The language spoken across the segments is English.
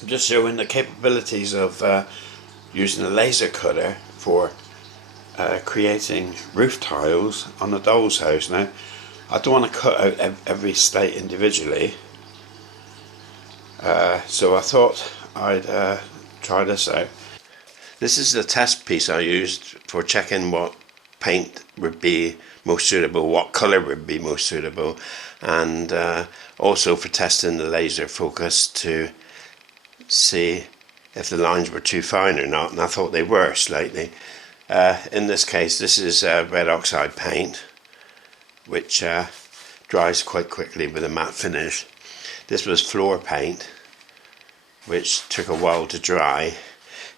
I'm just showing the capabilities of using a laser cutter for creating roof tiles on a doll's house. Now, I don't want to cut out every slate individually, so I thought I'd try this out. This is the test piece I used for checking what paint would be most suitable, what colour would be most suitable, and also for testing the laser focus to see if the lines were too fine or not, and I thought they were slightly. In this case, this is red oxide paint, which dries quite quickly with a matte finish. This was floor paint, which took a while to dry,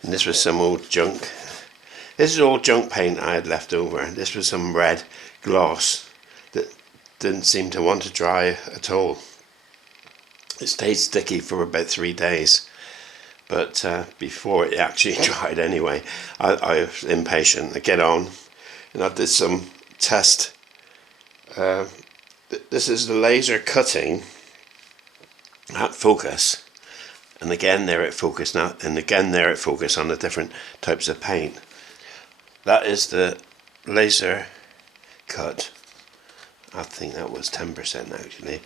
and this was some old junk. This is all junk paint I had left over. This was some red gloss that didn't seem to want to dry at all. It stayed sticky for about 3 days, but before it actually dried anyway, I was impatient to get on, and I did some test. This is the laser cutting at focus, and again there at focus now, and again there at focus on the different types of paint. That is the laser cut. I think that was 10% actually,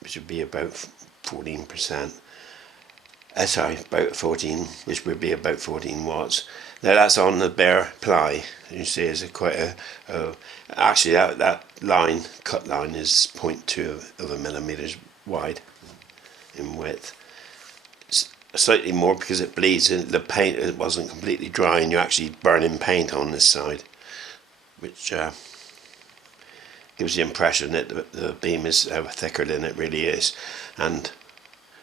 which would be about 14%. Sorry, about 14, which would be about 14 watts. Now that's on the bare ply. You see, it's quite actually that line, cut line, is 0.2 of a millimeters wide in width. It's slightly more because it bleeds in the paint. It wasn't completely dry, and you're actually burning paint on this side, which gives the impression that the beam is thicker than it really is. And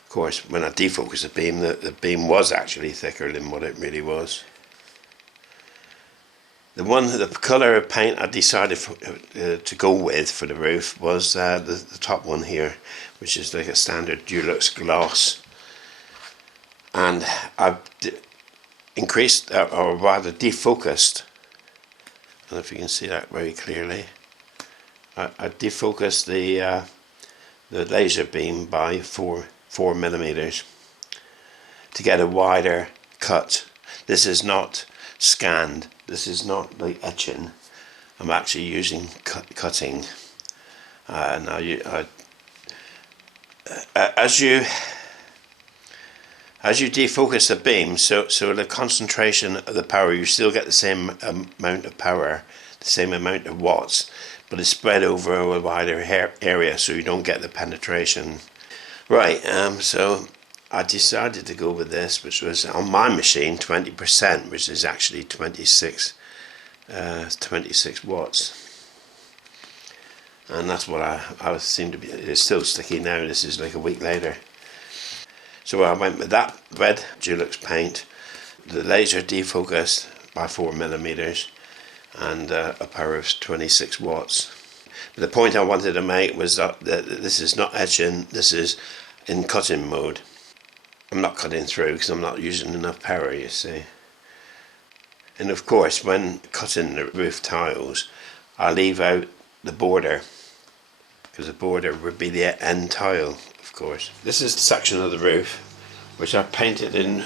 of course, when I defocus the beam was actually thicker than what it really was. The colour of paint I decided to go with for the roof was the top one here, which is like a standard Dulux gloss. And I've increased, or rather defocused, I don't know if you can see that very clearly. I defocused the laser beam by 4 millimeters to get a wider cut. This is not scanned. This is not like etching. I'm actually using cutting. Now as you defocus the beam, so the concentration of the power, you still get the same amount of power, the same amount of watts, but it's spread over a wider area, so you don't get the penetration. Right, so I decided to go with this, which was on my machine 20%, which is actually 26 watts, and that's what I seem to be. It's still sticky now. This is like a week later. So I went with that red Dulux paint, the laser defocused by 4 millimeters, and a power of 26 watts. But the point I wanted to make was that this is not etching. This is in cutting mode. I'm not cutting through because I'm not using enough power, you see. And of course, when cutting the roof tiles, I leave out the border, because the border would be the end tile, of course. This is the section of the roof which I painted in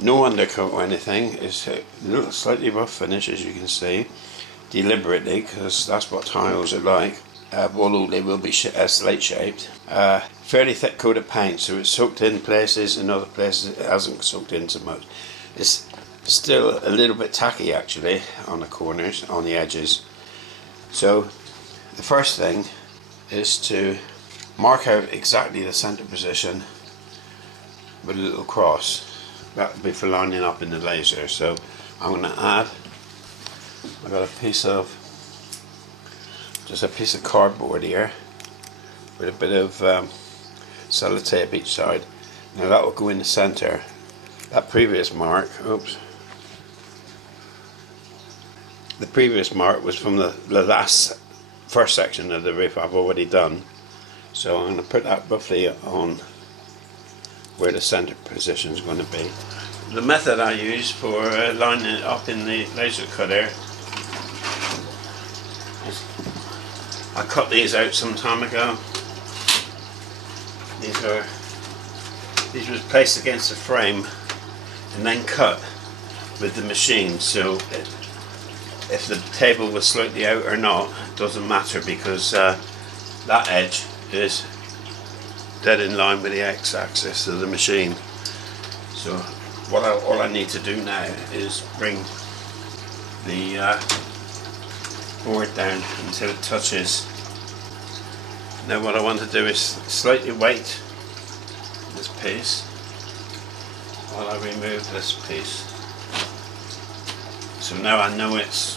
no undercoat or anything. It's a little slightly rough finish, as you can see, deliberately, because that's what tiles are like, although they will be slate shaped. Fairly thick coat of paint, so it's soaked in places, and other places it hasn't soaked in so much. It's still a little bit tacky actually on the corners, on the edges. So the first thing is to mark out exactly the center position with a little cross. That will be for lining up in the laser. So I'm going to add, I've got just a piece of cardboard here with a bit of sellotape each side. Now that will go in the center. That previous mark, the previous mark was from the first section of the roof I've already done. So I'm going to put that roughly on where the center position is going to be. The method I use for lining it up in the laser cutter is, I cut these out some time ago. These are These was placed against the frame and then cut with the machine, so if the table was slightly out or not, it doesn't matter, because that edge is dead in line with the x-axis of the machine. So all I need to do now is bring the board down until it touches. Now what I want to do is slightly weight this piece while I remove this piece. So now I know it's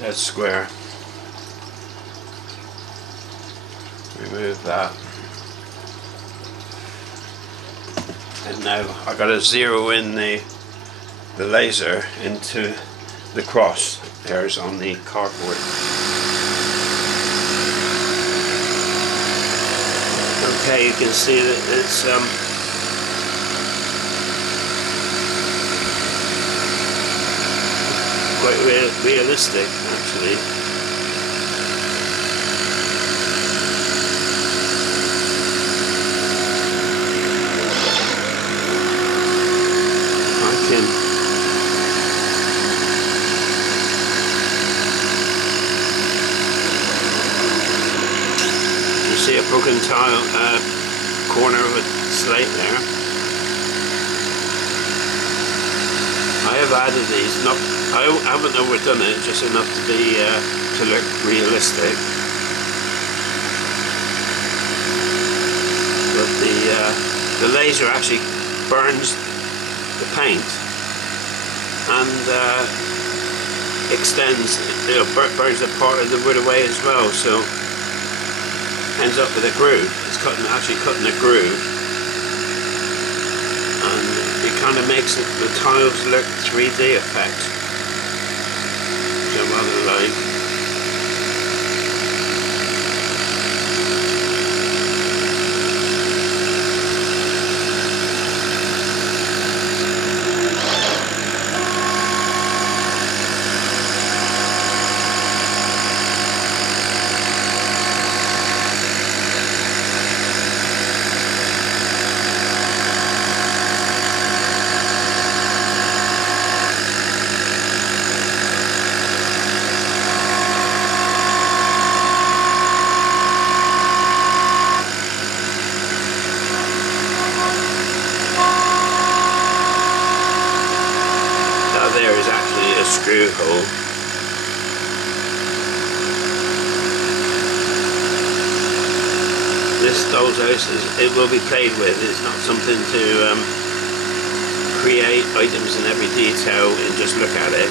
dead square. Remove that. And now I got to zero in the laser into the cross hairs on the cardboard. Okay, you can see that it's quite realistic, actually. I can see a broken tile corner of a slate there. I have added these, I haven't overdone it, just enough to be to look realistic. But the laser actually burns the paint and extends, burns a part of the wood away as well. So ends up with a groove. It's actually cutting a groove, and it kind of makes the tiles look 3D effect, which I rather like. Screw hole. This doll's house it will be played with. It's not something to create items in every detail and just look at it.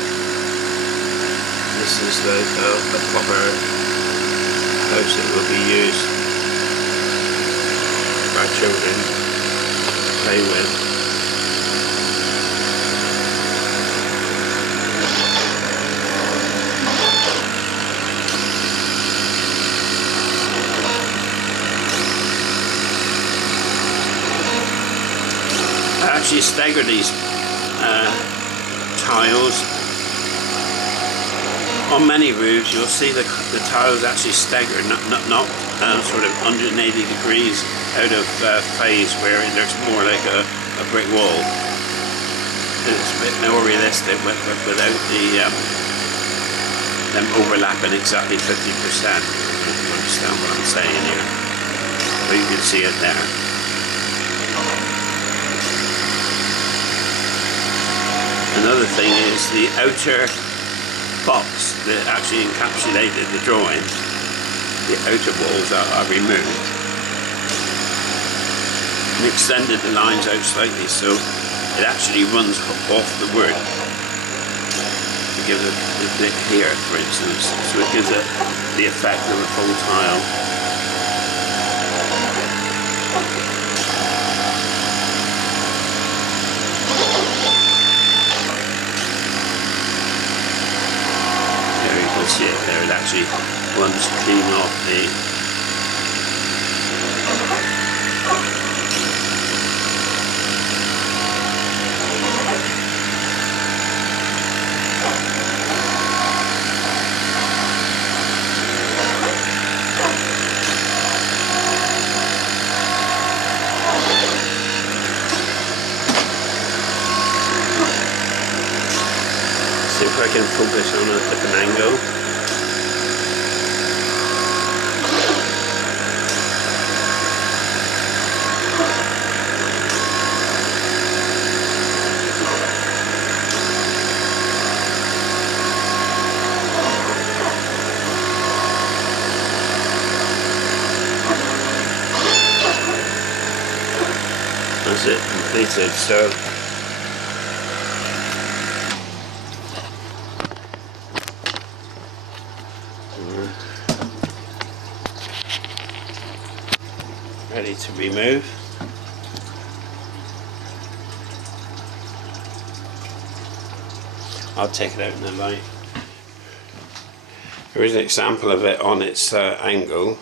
This is like a proper house that will be used by children to play with. Actually stagger these tiles. On many roofs you'll see the tiles actually staggered, not sort of 180 degrees out of phase, where it looks more like a brick wall. It's a bit more realistic without them overlapping exactly 50%. You understand what I'm saying here? But you can see it there. Another thing is the outer box that actually encapsulated the drawing. The outer walls are removed and extended the lines out slightly, so it actually runs off the wood to give it a bit here, for instance, so it gives it the effect of a full tile. See it there, it actually runs clean off the focus on a different angle. That's it, completed. So ready to remove. I'll take it out in the light. Here is an example of it on its angle.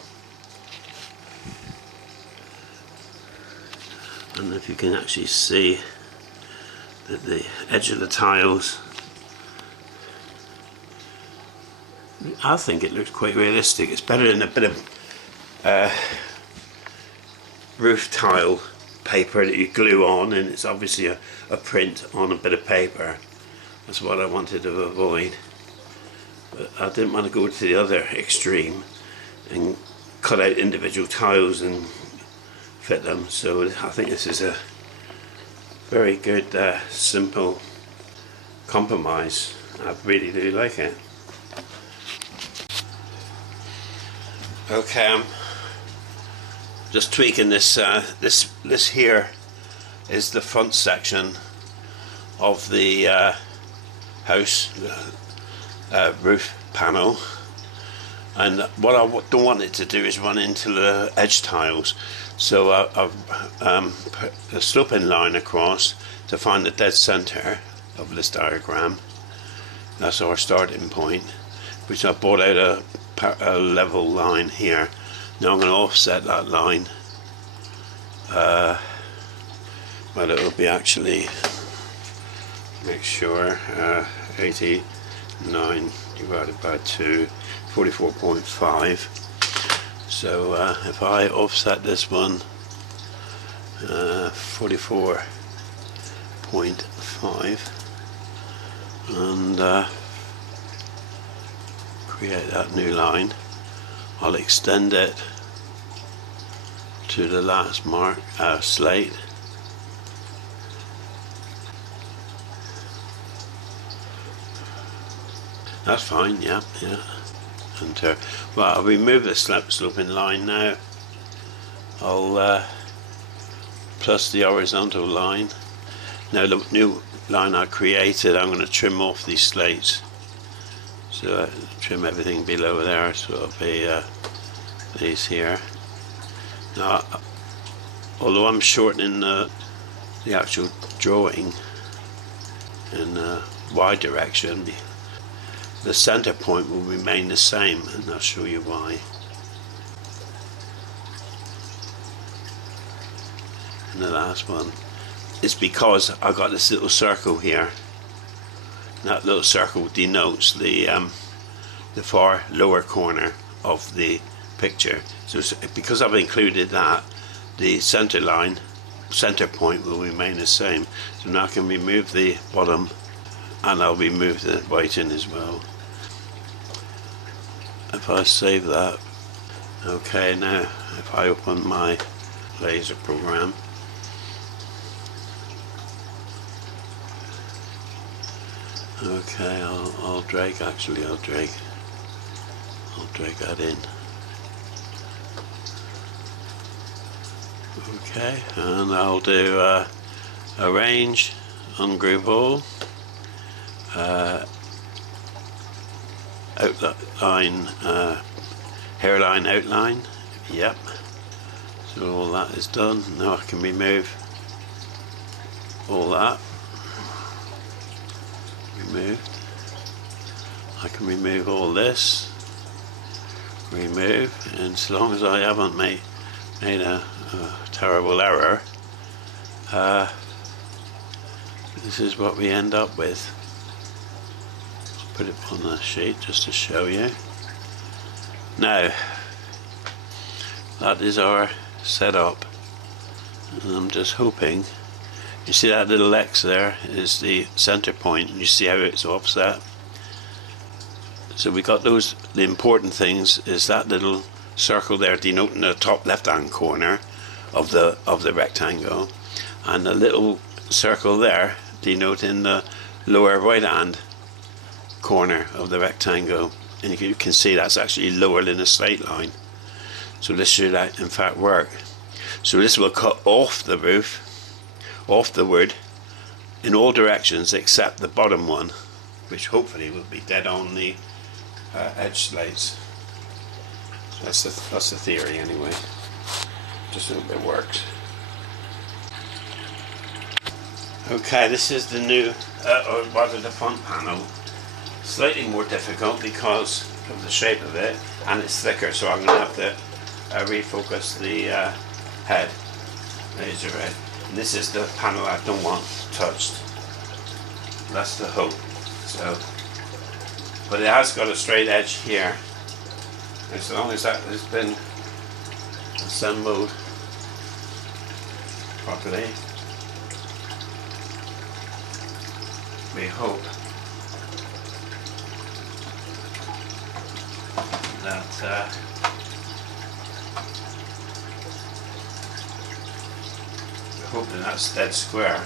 And if you can actually see that the edge of the tiles, I think it looks quite realistic. It's better than a bit of roof tile paper that you glue on, and it's obviously a print on a bit of paper. That's what I wanted to avoid. But I didn't want to go to the other extreme and cut out individual tiles and fit them. So I think this is a very good simple compromise. I really do like it. Okay, I'm just tweaking this. This here is the front section of the house roof panel, and what I don't want it to do is run into the edge tiles. So I've put a sloping line across to find the dead center of this diagram. That's our starting point, which I brought out a level line here. Now I'm going to offset that line. Well, it will be actually, make sure, 89 divided by 2, 44.5. So if I offset this one, 44.5, and create that new line, I'll extend it to the last mark slate. That's fine, yeah. And well, I'll remove the sloping line now. I'll plus the horizontal line. Now the new line I created, I'm going to trim off these slates. So trim everything below there, so it'll be these here. Now, although I'm shortening the actual drawing in Y direction, the center point will remain the same, and I'll show you why. And the last one, it's because I got this little circle here. That little circle denotes the far lower corner of the picture. So because I've included that, the center line, center point will remain the same. So now I can remove the bottom, and I'll remove the whiting as well. If I save that, okay, now if I open my laser program, okay, I'll drag that in. Okay, and I'll do arrange, ungroup all, outline, hairline outline, yep. So all that is done. Now I can remove all that. Removed. I can remove all this. Remove, and so long as I haven't made a terrible error, this is what we end up with. I'll put it on the sheet just to show you. Now, that is our setup, and I'm just hoping, you see that little X there is the center point, and you see how it's offset. So we got those. The important things is that little circle there denoting the top left-hand corner of the rectangle, and the little circle there denoting the lower right-hand corner of the rectangle. And you can see that's actually lower than the slate line. So this should in fact work. So this will cut off the roof, off the wood, in all directions except the bottom one, which hopefully will be dead on the edge slates. That's the theory anyway. Just hope it works. Okay, this is the new, or rather the front panel. Slightly more difficult because of the shape of it, and it's thicker, so I'm going to have to refocus the head, laser head. And this is the panel I don't want touched. That's the hope. So, but it has got a straight edge here. As long as that has been assembled properly, we hope that that's dead square.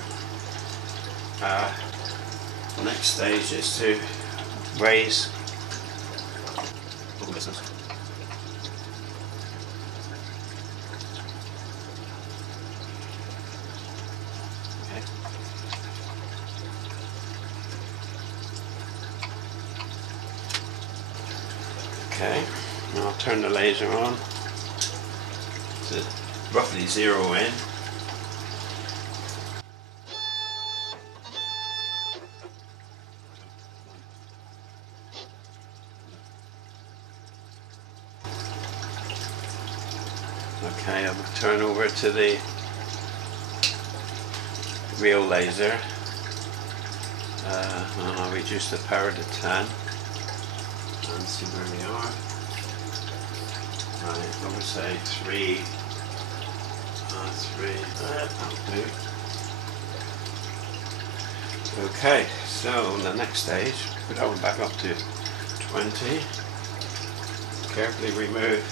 The next stage is to raise distance. Okay, now I'll turn the laser on to roughly zero in. Okay, I'll turn over to the real laser. And I'll reduce the power to 10 and see where we are. Right, I would say 3, that'll do. Okay, so the next stage, put that one back up to 20. Carefully remove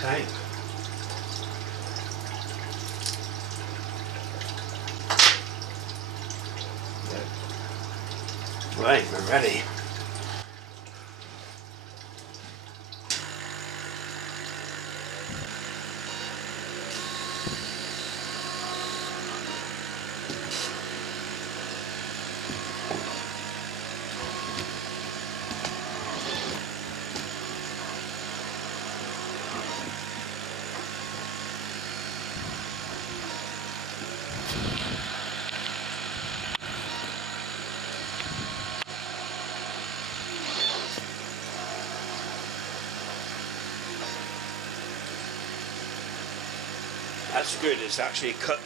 tape. Right, we're ready. That's good, it's actually cut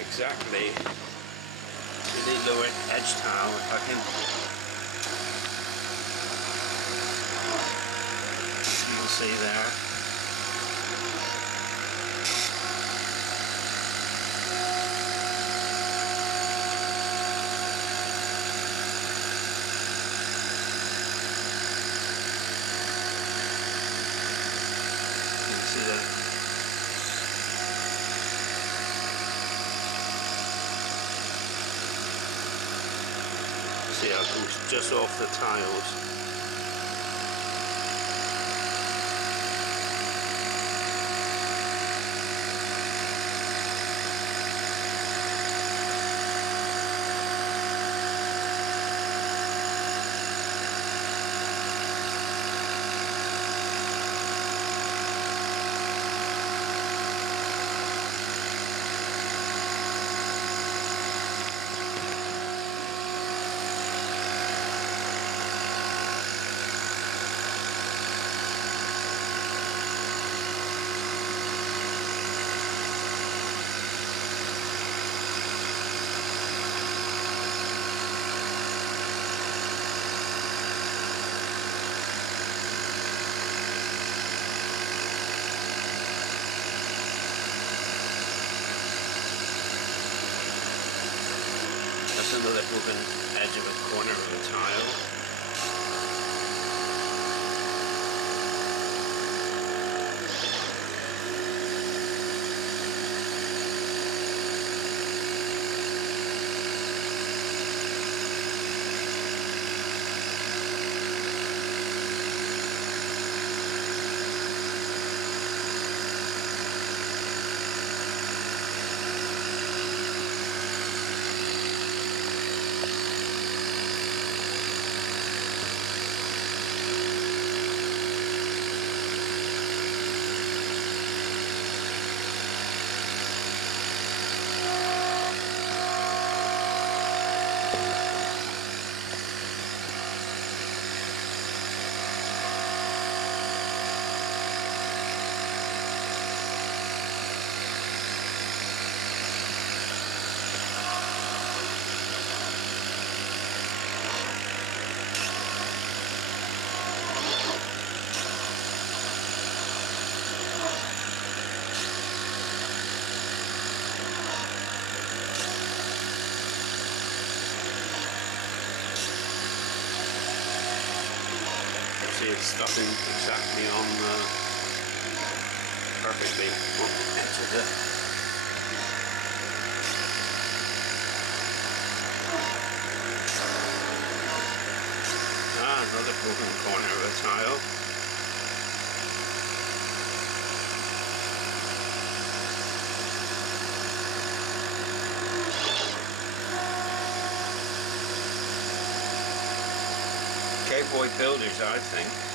exactly to the lower edge tile. If I can, you can see there. You can see that. See how it comes just off the tiles. another broken edge of a corner of a tile. See, it's stopping exactly on perfectly on the edge of the another broken corner of a tile. Cowboy builders, I think.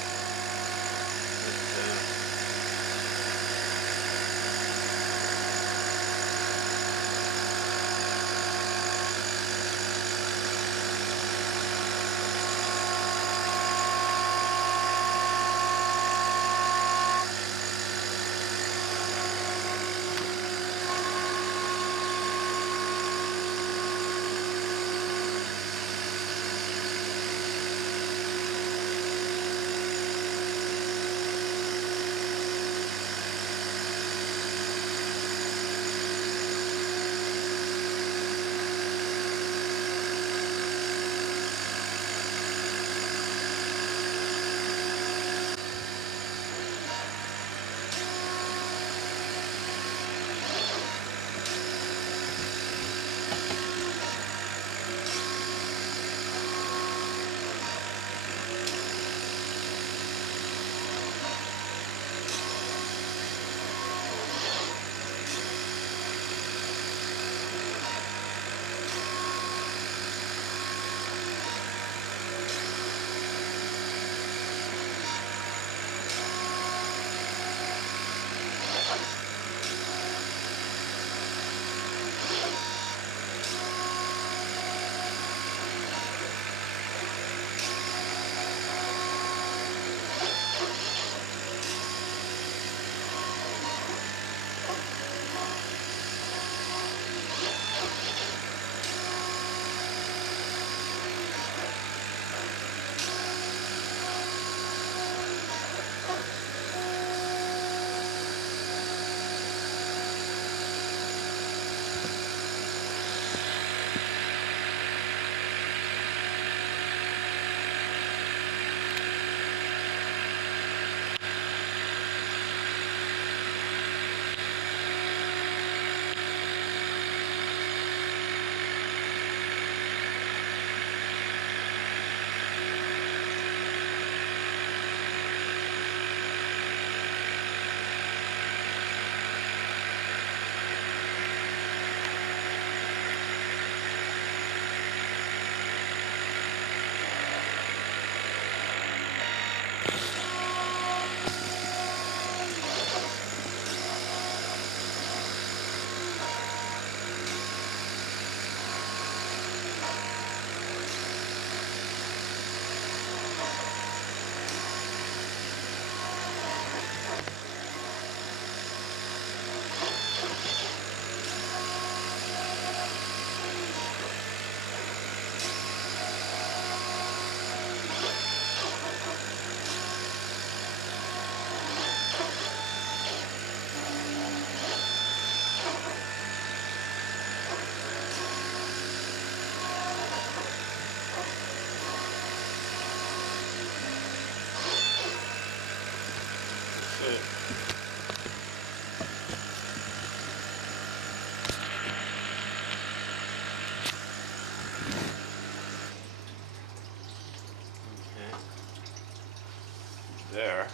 there,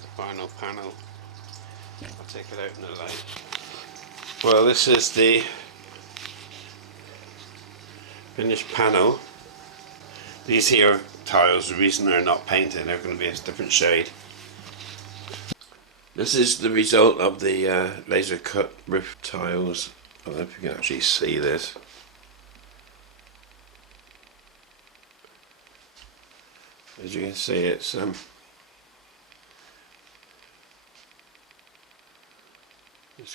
the final panel. I'll take it out in the light. Well, this is the finished panel. These here tiles, the reason they're not painted, they're going to be a different shade. This is the result of the laser cut roof tiles. I don't know if you can actually see this. As you can see, it's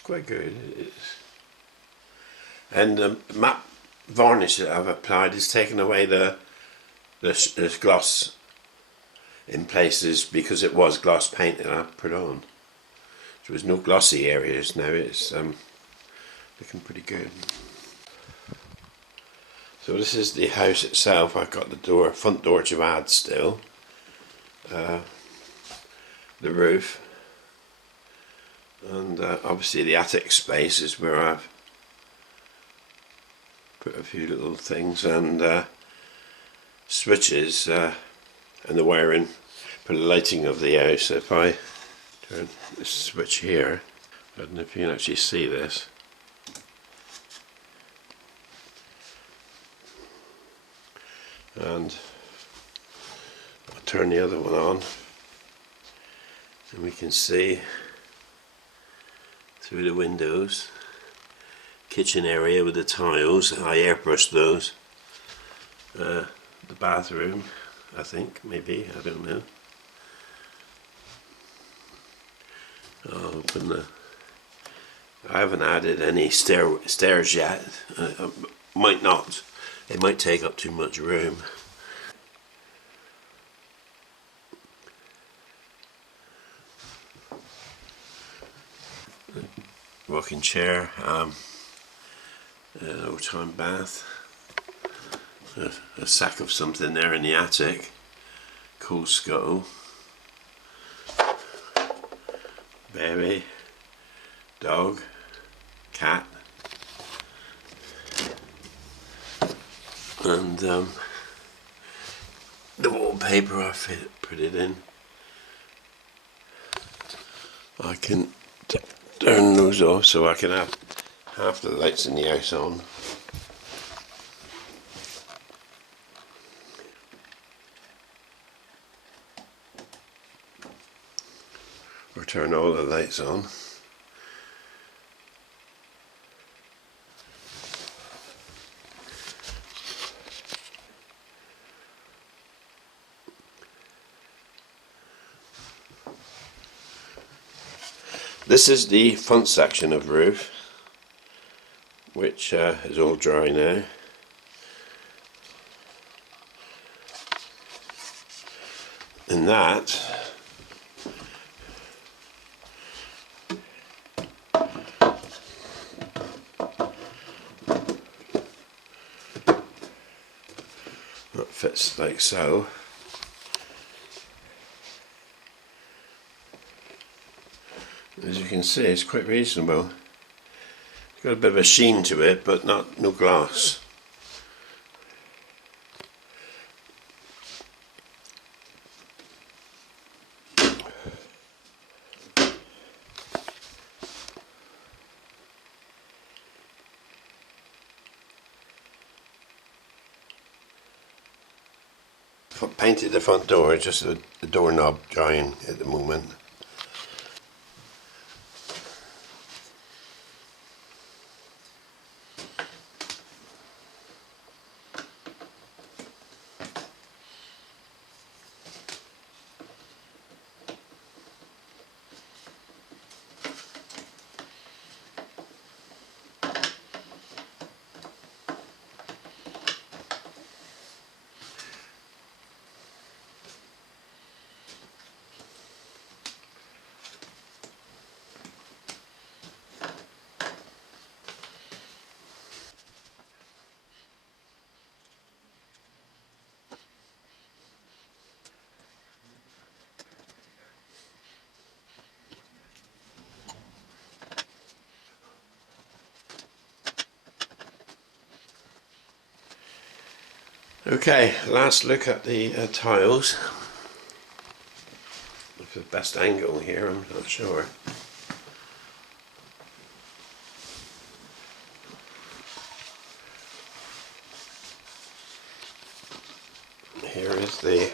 quite good. And the matte varnish that I've applied is taken away the gloss in places, because it was gloss paint that I put on. There was no glossy areas. Now it's looking pretty good. So this is the house itself. I've got the front door to add still. The roof. And obviously the attic space is where I've put a few little things, and switches and the wiring for the lighting of the house. If I turn this switch here, I don't know if you can actually see this. And I'll turn the other one on, and we can see through the windows kitchen area with the tiles. I airbrushed those. The bathroom, I think, maybe, I don't know. I'll open I haven't added any stairs yet. Might not. It might take up too much room. Rocking chair, an old time bath, a sack of something there in the attic, cool scuttle, baby, dog, cat, and the wallpaper I put it in. I can turn those off so I can have half the lights in the house on. Or turn all the lights on. This is the front section of roof, which is all dry now. And that fits like so. As you can see, it's quite reasonable. It's got a bit of a sheen to it, but no glass. I've painted the front door, just the doorknob drying at the moment. Okay, last look at the tiles. best angle here, I'm not sure. Here is the